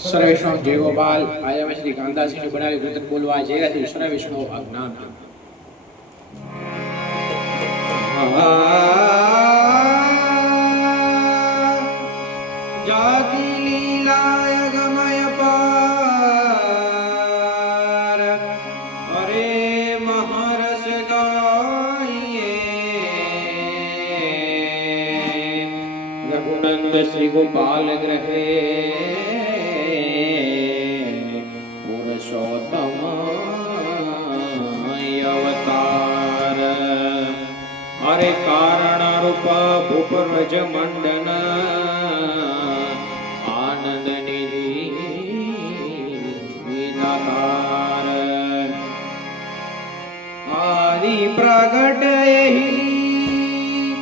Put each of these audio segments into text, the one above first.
સર્વેશ્વર જય ગોપાલ આજે અમે શ્રી કાંદાસિંહની બનાવેલી કીર્તન બોલવા જઈ રહ્યા છીએ સર્વેશ્વર અજ્ઞાન જાતિ લીલાય ગમય પાર અરે મહારસ ગાઈએ રઘુનંદ શ્રી ગોપાલ ગ્રહે અરે કારણ રૂપ ભૂપરજ મંડન આનંદ નિધિ વિધાતાર આદિ પ્રગટ એહી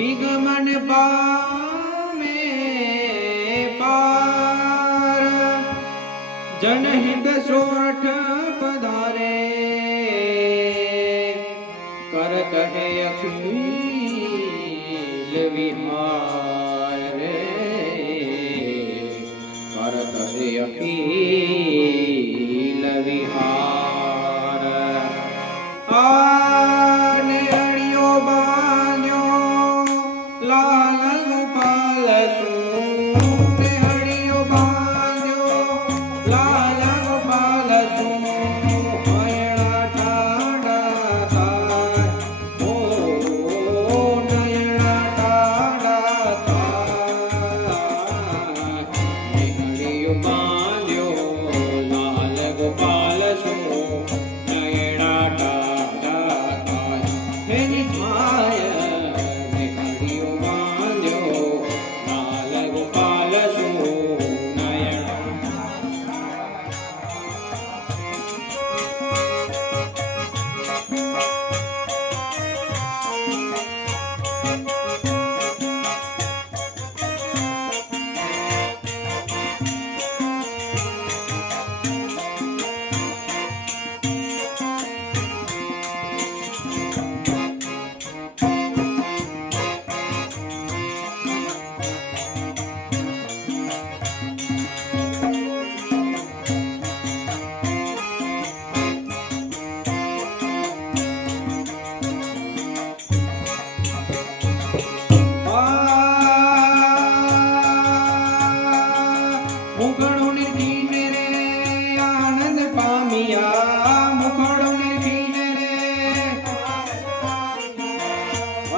નિગમન પામે પાર જનહિત સોરઠ પધારે કરત હે અખિલ વિહાર રે. કરત your my.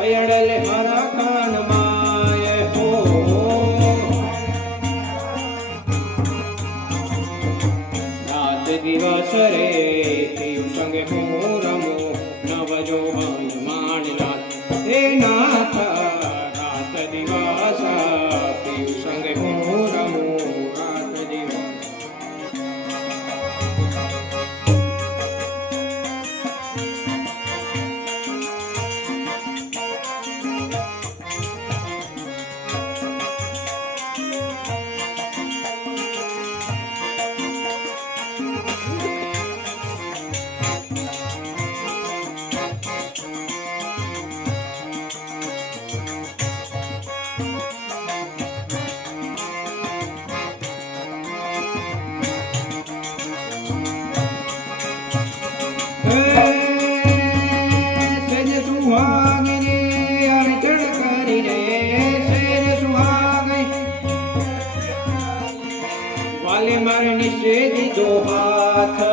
અયડલે હરા કાન માય. હો રાત દિવસ રે તીવ સંગે હું তোমার নিষেধিত হাত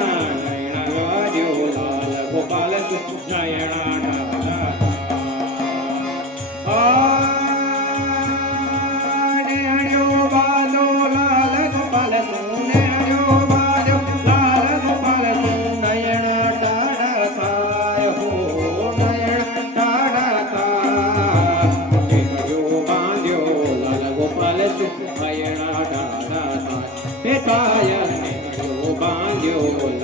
અયણા દાદા તે તાયને બાંધ્યો